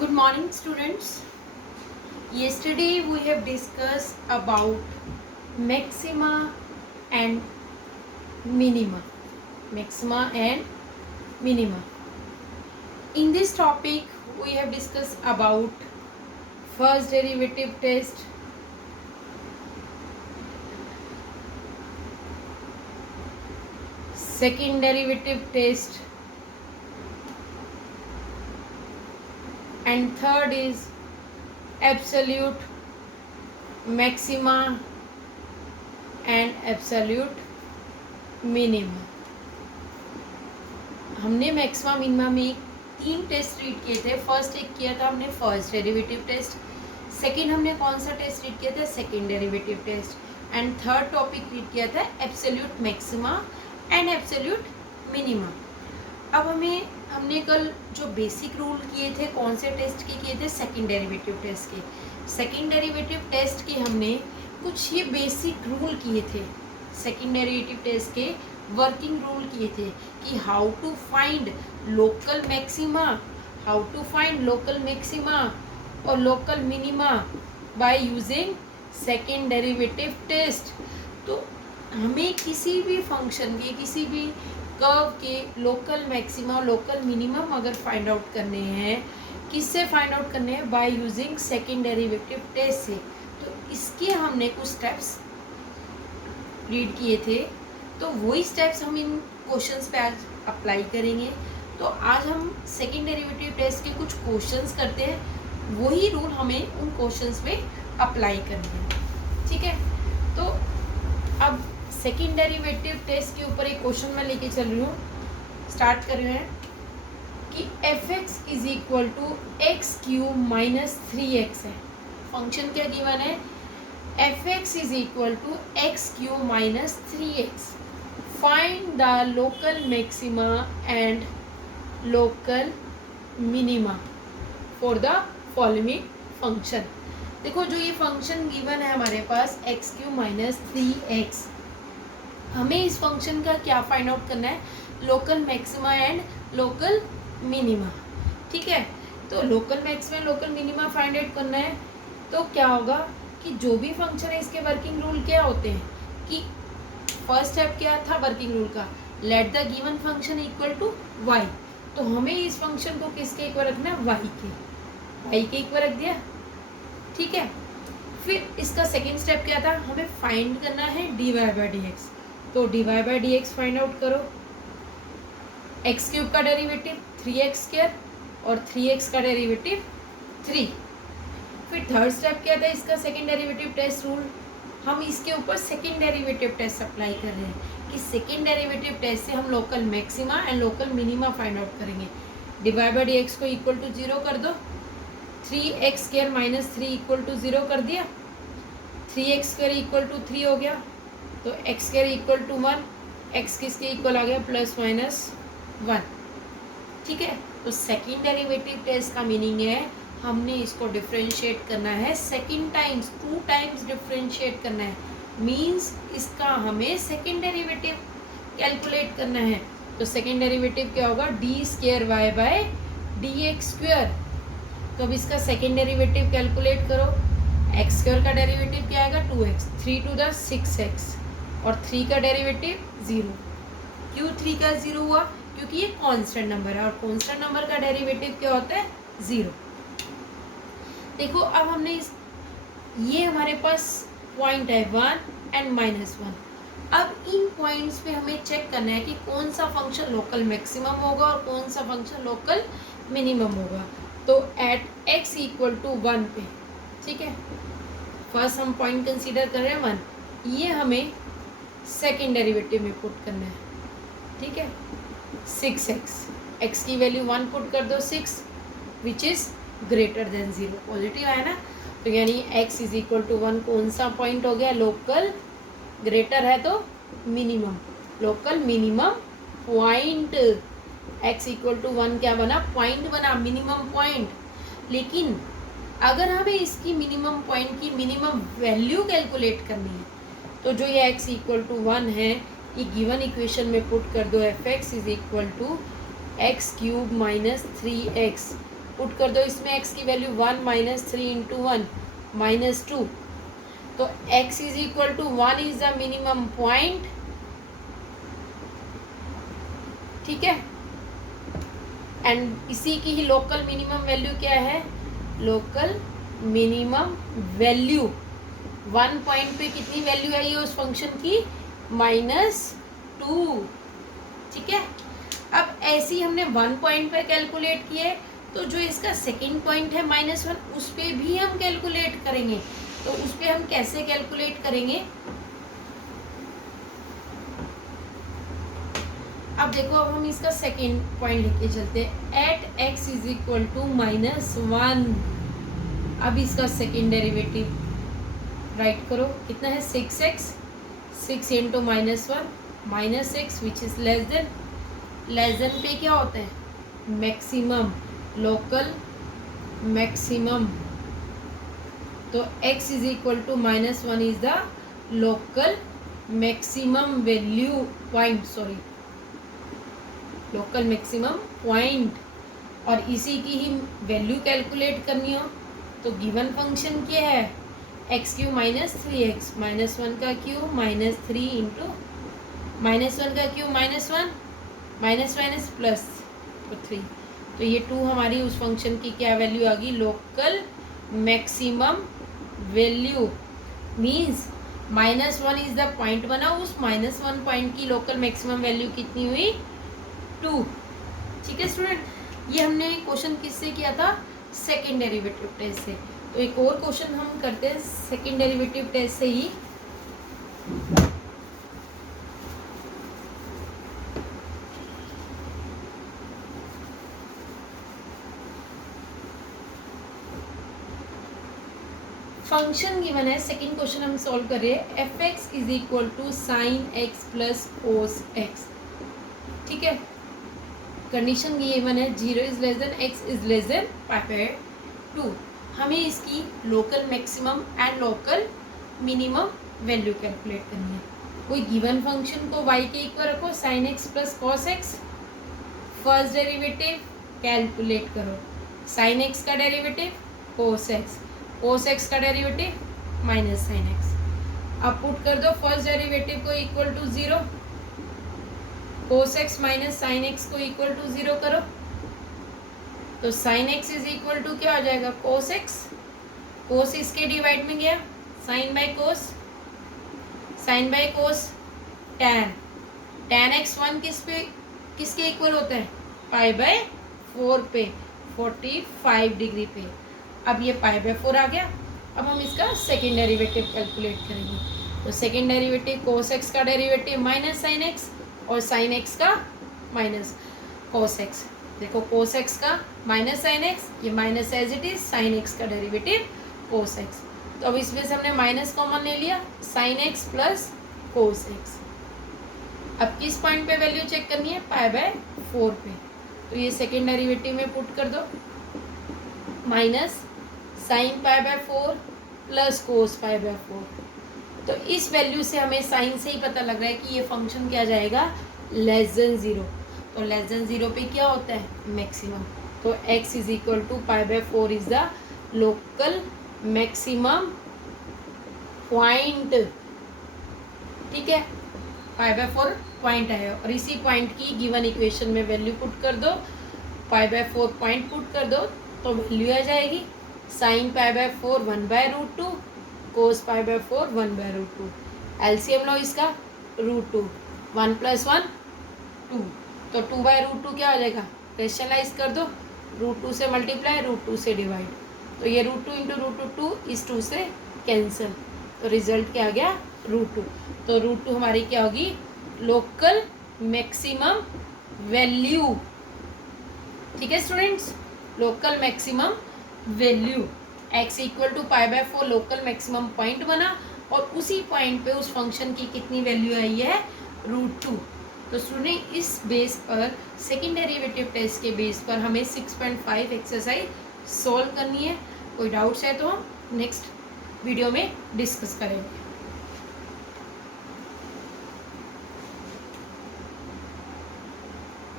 Good morning, students. Yesterday we have discussed about maxima and minima. Maxima and minima. In this topic, we have discussed about first derivative test, second derivative test, and third is absolute maxima and absolute minima. हमने maxima minima में तीन test read किए थे. First एक किया था हमने first derivative test, second हमने कौन सा टेस्ट रीड किया था, second derivative test, and third topic read किया था absolute maxima and absolute minima. अब हमने कल जो बेसिक रूल किए थे कौन से टेस्ट के किए थे, सेकंड डेरिवेटिव टेस्ट के. सेकंड डेरिवेटिव टेस्ट के हमने कुछ ये बेसिक रूल किए थे. सेकंड डेरिवेटिव टेस्ट के वर्किंग रूल किए थे कि how to find local maxima, how to find local maxima और local minima by using second derivative test. तो हमें किसी भी फंक्शन के, किसी भी कर्व के लोकल मैक्सिमा और लोकल मिनिमम अगर फाइंड आउट करने हैं, किससे फाइंड आउट करने हैं, by using second derivative test से. तो इसके हमने कुछ स्टेप्स रीड किए थे, तो वही स्टेप्स हम इन क्वेश्चंस पे आज अप्लाई करेंगे. तो आज हम सेकंड डेरिवेटिव टेस्ट के कुछ क्वेश्चंस करते हैं, वही रूल हमें उन क्वेश्चंस पे अप्लाई करने हैं. ठीक है, तो अब सेकंड डेरिवेटिव टेस्ट के ऊपर एक क्वेश्चन मैं लेके चल रही हूँ. स्टार्ट कर रहे हैं कि f x is equal to x cube minus 3x है. फंक्शन क्या गिवन है, f x is equal to x cube minus 3x. Find the local maxima and local minima for the following function. देखो जो ये function given है हमारे पास x cube minus 3x, हमें इस फंक्शन का क्या फाइंड आउट करना है, local maxima and local minima. ठीक है, तो local maxima local minima find out करना है. तो क्या होगा कि जो भी फंक्शन है इसके वर्किंग रूल क्या होते हैं कि फर्स्ट स्टेप क्या था वर्किंग रूल का, let the given function equal to y. तो हमें इस फंक्शन को किसके इक्वल रखना है, वाई के इक्वल रख दिया. ठीक है, फिर इसका सेकेंड स्टेप क्या था, हमें फाइंड करना है D Y by D X. तो D Y by D X find out करो. एक्स क्यूब का डेरिवेटिव 3x² और 3x का डेरिवेटिव 3. फिर थर्ड स्टेप क्या था इसका, सेकेंड डेरिवेटिव टेस्ट रूल. हम इसके ऊपर सेकेंड डेरिवेटिव टेस्ट अप्लाई कर रहे हैं कि सेकेंड डेरिवेटिव टेस्ट से हम local maxima and local minima find out करेंगे. डिवाइड बाई डी एक्स को इक्वल टू 0 कर दो. 3x² माइनस 3 इक्वल टू 0 कर दिया. 3x² इक्वल टू 3 हो गया. तो x² इक्वल टू 1, x किसके इक्वल आ गया, प्लस माइनस 1. ठीक है, तो सेकेंड डेरिवेटिव टेस्ट का मीनिंग है हमने इसको डिफ्रेंशिएट करना है सेकेंड टाइम्स, 2 टाइम्स डिफ्रेंशिएट करना है. मीन्स इसका हमें सेकेंड डेरिवेटिव कैलकुलेट करना है. तो सेकेंड डेरिवेटिव क्या होगा, d² y बाय dx². तो अब इसका सेकेंड डेरिवेटिव कैलकुलेट करो. x² का डेरिवेटिव क्या आएगा, 2x. 3 टू द 6x और 3 का डेरिवेटिव 0. क्यों 3 का 0 हुआ, क्योंकि ये कांस्टेंट नंबर है और कांस्टेंट नंबर का डेरिवेटिव क्या होता है, 0. देखो अब हमने ये हमारे पास पॉइंट है 1 एंड -1. अब इन पॉइंट्स पे हमें चेक करना है कि कौन सा फंक्शन लोकल मैक्सिमम होगा और कौन सा फंक्शन लोकल मिनिमम होगा. तो एट x इक्वल टू 1 पे, ठीक है, फर्स्ट हम पॉइंट कंसीडर कर रहे हैं 1. ये हमें सेकेंड डेरिवेटिव में पुट करना है. ठीक है, 6x, x की वैल्यू 1 पुट कर दो, 6 which is greater than 0. Positive है ना, तो यानी x इज इक्वल टू 1 कौन सा पॉइंट हो गया, लोकल. ग्रेटर है तो minimum, local minimum point. x equal to 1 क्या बना, पॉइंट बना, मिनिमम पॉइंट. लेकिन अगर हमें इसकी मिनिमम पॉइंट की मिनिमम वैल्यू कैलकुलेट करनी है, तो जो ये x इक्वल टू 1 है, ये गिवन इक्वेशन में पुट कर दो. F x is equal to x cube minus 3x put कर दो इसमें x की वैल्यू 1 माइनस 3 इंटू 1 माइनस 2, तो x is equal to 1 is the minimum point, ठीक है। एंड इसी की ही लोकल मिनिमम वैल्यू क्या है, लोकल मिनिमम वैल्यू 1 पॉइंट पे कितनी वैल्यू आई है उस फंक्शन की, -2, ठीक है। अब ऐसे ही हमने 1 पॉइंट पे कैलकुलेट किए, तो जो इसका सेकंड पॉइंट है -1 उस पे भी हम कैलकुलेट करेंगे। तो उस पे हम कैसे कैलकुलेट करेंगे, अब देखो, अब हम इसका सेकंड पॉइंट लेके चलते हैं, at x is equal to -1। अब इसका सेकंड डेरिवेटिव राइट करो, कितना है 6x, 6 into -1 -6 which is less than पे क्या होता है, मैक्सिमम, लोकल मैक्सिमम। तो x is equal to -1 is the local maximum value point, sorry local maximum point. और इसी की ही वैल्यू कैलकुलेट करनी हो तो गिवन फंक्शन क्या है, एक्स क्यू माइनस 3x, -1 का क्यू -3 इंटू -1 का क्यू -1 माइनस प्लस तो 3, तो ये 2 हमारी उस फंक्शन की क्या वैल्यू आ गई, local maximum value. Means -1 is the point बना, उस -1 पॉइंट की लोकल मैक्सिमम वैल्यू कितनी हुई, 2, ठीक है स्टूडेंट। ये हमने क्वेश्चन किससे किया था, सेकेंड डेरिवेटिव टेस्ट से। तो एक और क्वेश्चन हम करते हैं सेकेंड डेरिवेटिव टेस्ट से ही। फंक्शन गिवन है, सेकेंड क्वेश्चन हम सॉल्व कर रहे हैं, F x is equal to sine x plus cos X, ठीक है। कंडीशन गिवन है 0 is less than x is less than π/2। हमें इसकी local maximum and local minimum value calculate करनी है। कोई गिवन फंक्शन को y के इक्वल रखो, sine x plus cos X, first derivative calculate करो, साइन एक्स का डेरिवेटिव कोस एक्स का डेरिवेटिव माइनस साइन एक्स। अब पुट कर दो फर्स्ट डेरिवेटिव को equal to 0, cos x minus sine x को इक्वल टू 0 करो, तो sine x is equal to क्या हो जाएगा, कोस एक्स, कोस इसके डिवाइड में गया, sine by cos, sine by cos tan x 1 किसके इक्वल होता है, π/4 पे, 45 डिग्री पे। अब ये π/4 आ गया। अब हम इसका सेकेंड डेरिवेटिव कैलकुलेट करेंगे। तो सेकेंड डेरिवेटिव कोस एक्स का डेरिवेटिव माइनस साइन एक्स और साइन एक्स का माइनस कोस एक्स। देखो कोस एक्स का माइनस साइन एक्स, ये minus as it is, sine x का डेरिवेटिव कोस एक्स। तो अब इसमें से हमने माइनस कॉमन ले लिया, sine x plus cos x. अब किस पॉइंट पे वैल्यू चेक करनी है, π/4 पे। तो ये सेकेंड डेरिवेटिव में पुट कर दो, माइनस साइन π/4 प्लस कोस π/4। तो इस वैल्यू से हमें साइन से ही पता लग रहा है कि ये फंक्शन क्या जाएगा, लेस देन 0। तो लेस देन 0 पे क्या होता है, मैक्सिमम। तो x is equal to π/4 is the local maximum point, ठीक है। π/4 पॉइंट आया और इसी पॉइंट की गिवन इक्वेशन में वैल्यू पुट कर दो, π/4 पॉइंट पुट कर दो तो वैल्यू आ जाएगी, साइन π/4 1/√2, कोस π/4 1/√2। एलसीएम लो इसका, √2, 1 + 1 2, तो 2/√2 क्या आ जाएगा, रेशनलाइज कर दो, √2 से मल्टीप्लाई, √2 से डिवाइड, तो ये √2 इंटू √2 इस 2 से कैंसिल, तो रिजल्ट क्या आ गया, √2। तो √2 हमारी क्या होगी, लोकल मैक्सिमम वैल्यू, ठीक है students, local maximum value. x equal to π/4 local maximum point बना और उसी पॉइंट पे उस फंक्शन की कितनी वैल्यू आई है, √2। तो स्टूडेंट इस बेस पर सेकेंड डेरिवेटिव टेस्ट के बेस पर हमें 6.5 एक्सरसाइज सॉल्व करनी है। कोई डाउट्स है तो हम नेक्स्ट वीडियो में डिस्कस करेंगे।